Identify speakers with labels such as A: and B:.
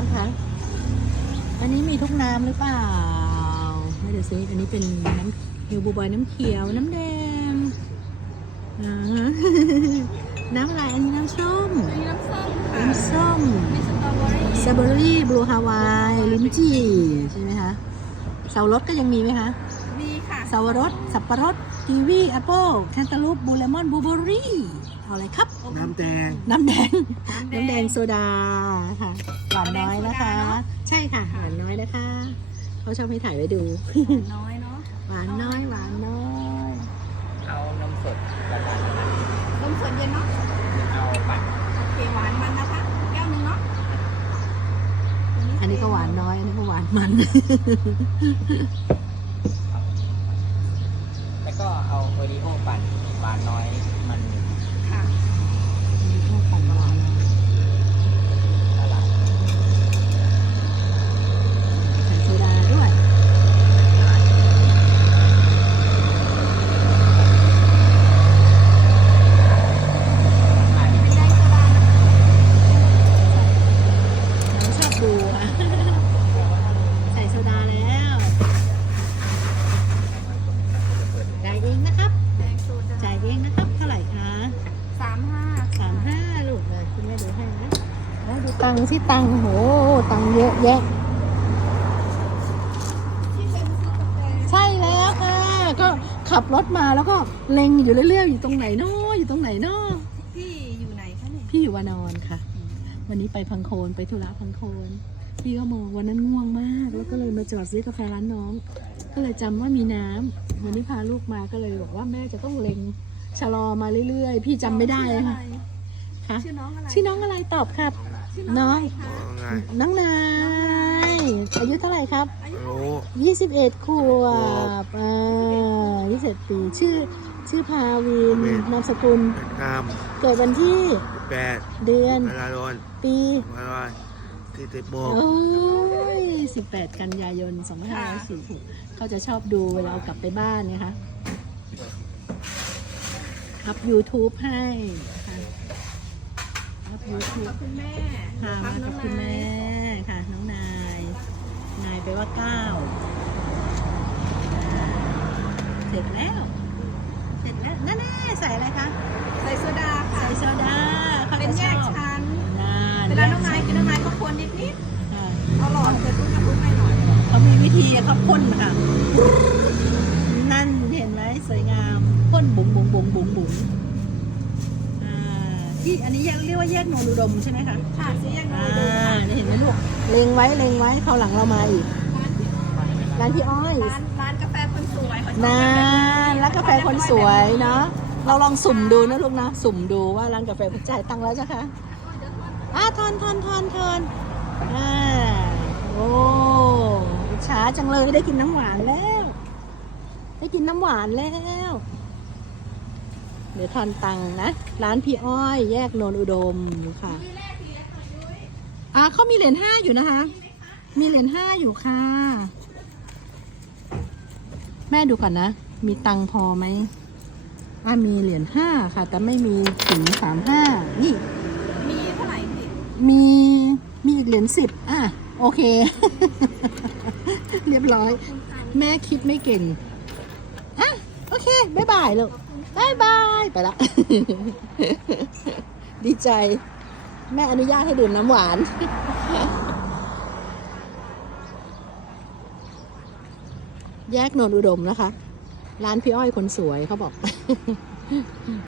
A: างคะอันนี้มีทุกน้ำหรือเปล่าไม่เดี๋ยวซิอันนี้เป็นน้ำฮิวบูบอยน้ำเขียวน้ำแดงน้ำอะไรอันนี้น้ำส้ม
B: อันนี้น้ำส้มค่ะ
A: น้ำส้ม
B: มีสตรอเบอรี่
A: สตรอเบอรี่บลูฮาวายลิ้นจี่ใช่ไหมคะเสาวรสก็ยังมีไหมคะ
B: มีค่ะ
A: เสาวรสสับปะรดกีวีแอปเปิลแคนตาลูปบลูเลมอนบลูเบอร์รี่เอาอะไรครับ
C: น้ำแดง
A: น้ำแดง
B: น้ำ
A: น้ำ
B: แด
A: แด
B: ง
A: งโซดาค่ะหวานน้อยนะคะ
B: น้ำแดงโซดาเนอะ
A: ใช่ค่ะหวานน้อยนะคะเขาชอบให้ถ่ายไว้ดู
B: น้อยเนาะ
A: หวานน้อยหวานน้อย
C: เอานมสดประมาณนั้น
B: นมสดเย็นเนาะ
C: เอาปั่น
B: โอเคหวานมันนะคะแก้วหนึงเนาะ
A: อันนี้ก็หวานน้อยอันนี้ก็หวานมัน
C: แล้วก็เอาโอริโอปั่นหวานน้อยมัน
B: ค่ะ
A: ของหวาน
C: ตลาด
A: ใส่โซดาด้วย
B: เป็นไดโซดานะ
A: น้องชอบดูอ่ะ ใส่โซดาแล้วจ่ายเองนะครับ
B: แดงโซดา
A: จ่ายเองนะครับเท่าไหร่คะ
B: 35
A: 35ลูกเลยคุณแม่ดูให้นะแล้วดูตังค์ที่ตังค์โหตังค์เยอะแยะ
B: ที่เป็นซื้อกาแฟ
A: ใช่แล้วค่ะก็ขับรถมาแล้วก็เล็งอยู่เรื่อยๆอยู่ตรงไหนน้ออยู่ตรงไหนน้อ
B: พี่อยู่ไหนคะเนี่ย
A: พี่อยู่วานอนค่ะ วันนี้ไปพังโคนไปธุระพังโคนพี่ก็มองวันนั้นง่วงมาก แล้วก็เลยมาจอดซื้อกาแฟร้านน้อง ก็เลยจำว่ามีน้ำวันนี้พาลูกมาก็เลยบอกว่าแม่จะต้องเล็งชะลอมาเรื่อยๆ พี่จำไม่ได้เลยค่ะค่ะ
B: ชื่อน้องอะไร
A: ชื่อน้องอะไรตอบครับ
B: ชื่อ
A: น้
B: น้
A: อ
B: อง งอะไรคะ
A: น้องนายอายุเท่าไหร่ครับ
B: อายุ
C: รู้
A: 21 ขวบ21 ปีชื่อพาวินนามสกุล
C: งาม
A: เกิดวันที่
C: 8
A: เดือน
C: เวลาโดน
A: ปี
C: เวลาที่ติดโบก
A: โอ้ย18 กันยายน 2546เขาจะชอบดูเวลาเอากลับไปบ้านเนี่ยค่ะอัพ YouTube ให้ค่ะอัพ
B: ข
A: YouTube
B: อบคุณแม่
A: ค่ะ
B: พั
A: มา
B: น้
A: กั
B: อบ ง
A: คุณ
B: นา
A: แม่
B: ย
A: ค่ะ น้องนายแปลว่า9เสร็จแล้วนั่นๆใส่อะไรคะ
B: ใส่โซดาค่ะ
A: ใส่โซดาเขา
B: เป็น
A: จะ
B: แย
A: ช
B: ก
A: อบ
B: ชั้น
A: นั่น
B: เวลาน้องนายกินน้องนายก็ควรนิด
A: ค่ะ
B: ๆเอาหลอดกระตุ้นให้หน่อย
A: เขามีวิธีเขาพ่นค่ะ นั่นเห็นไหมสวยงามพ่นบุ๋งที่อันนี้เรียกว่าแยกโนรูดมใช่ไหมคะ
B: ค่ะซื้อแยกน้
A: อ่
B: อยดูค่ะ
A: นี่เห็นไหมลูกเล็งไว้คราวหลังเรามาอีกร้านพี่อ้อย
B: ร้านกาแฟคนสวยเขาชอบ
A: นานร้านกาแฟคนสวยเนาะเราลองสุ่มดูนะลูกนะสุ่มดูว่าร้านกาแฟจ่ายตังค์แล้วจ้ะคะทอนโอ้ช้าจังเลยได้กินน้ำหวานแล้ว เดี๋ยวทอนตังค์นะร้านพี่อ้อยแยกโนนอุดมค่ะเขามีเหรียญ5อยู่นะคะ มีเหรียญ5อยู่ค่ะ แม่ดูก่อนนะ มีตังค์พอไหมมีเหรียญ5ค่ะ แต่ไม่มีถึง35นี่
B: มีเท่าไหร่พี่
A: มีอีกเหรียญ10โอเค เรียบร้อย แม่คิดไม่เก่งโอเคบ๊ายบายลูกบ๊ายบายไปละ ดีใจ แม่อนุญาตให้ดื่มน้ำหวาน แยกโนนอุดมนะคะ ร้านพี่อ้อยคนสวยเขาบอก